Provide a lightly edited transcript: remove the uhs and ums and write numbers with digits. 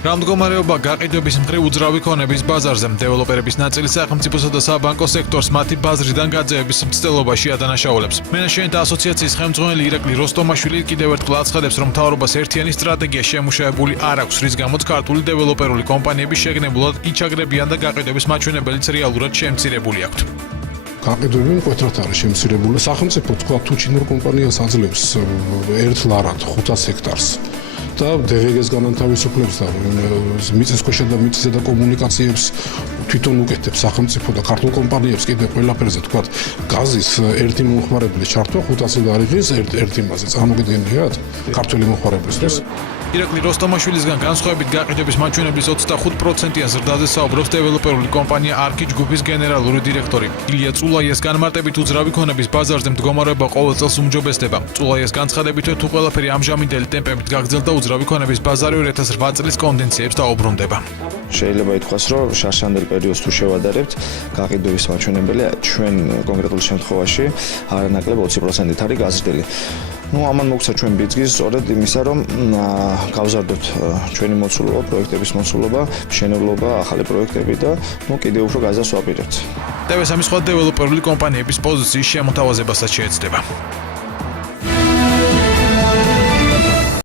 რა მდგომარეობა გაყიდვების მხრივ უძრავი ქონების ბაზარზე დეველოპერების ნაწილი სახელმწიფოსა და საბანკო სექტორს მათი ბაზრიდან გაძევების მცდელობაში ადანაშაულებს. მენეჯმენტთა ასოციაციის ხელმძღვანელი ირაკლი როსტომაშვილი კიდევ ერთხელ აცხადებს, რომ მთავრობას ერთიანი სტრატეგია შემუშავებული არ აქვს, რის გამოც ქართული დეველოპერული კომპანიები შეგნებულად იჩაგრებიან და გაყიდვების მაჩვენებელიც რეალურად შემცირებული აქვთ. გაყიდვები მკვეთრად არის შემცირებული. სახელმწიფო თქვა თუ ჩინურ კომპანიას აძლევს ერთ ლარად 500 ჰექტარს და დევეგეს განანთავისუფლებს და მიწისქვეშა და მიწისზედა კომუნიკაციებს თვითონ უკეთებს სახელმწიფო და ქართულ კომპანიებს კიდევ ყველაფერზე თქვა გაზის ერთი მომხმარებლის ჩართვა 500 ლარილის ერთ იმაზე წარმოგიდგენიათ ქართული მომხმარებლისთვის. ირაკლი როსტომაშვილისგან განსხვავებით გაყიდვების მაჩვენებლის 25%-იან ზრდაზე საუბრობს დეველოპერული კომპანია არქი ჯგუფის გენერალური დირექტორი ილია წულაიას. განმარტებით უძრავი ქონების ბაზარზე მდგომარეობა ყოველ წელს უმჯობესდება. წულაიას განცხადებით, თუ ყველაფერი ამჟამინდელი ტემპებით გაგრძელდა, უძრავი ქონების ბაზარი 2008 წლის კონდენციებს დაუბრუნდება. შეიძლება ითქვას, რომ შარშანდელ პერიოდს თუ შევადარებთ, გაყიდვების მაჩვენებელი ჩვენ კონკრეტულ შემთხვევაში არანაკლებ 20%-ით არის გაზრდილი. ამან მოგცა ჩვენ ბიძგის სწორედ იმისა, რომ გავზარდოთ ჩვენი მოცულობა, პროექტების მოცულობა, მშენებლობა, ახალი პროექტები და კიდევ უფრო გაზას ვაპირებთ. TV3 სხვა დეველოპერული კომპანიების პოზიციის შემოთავაზებასაც შეეცდება.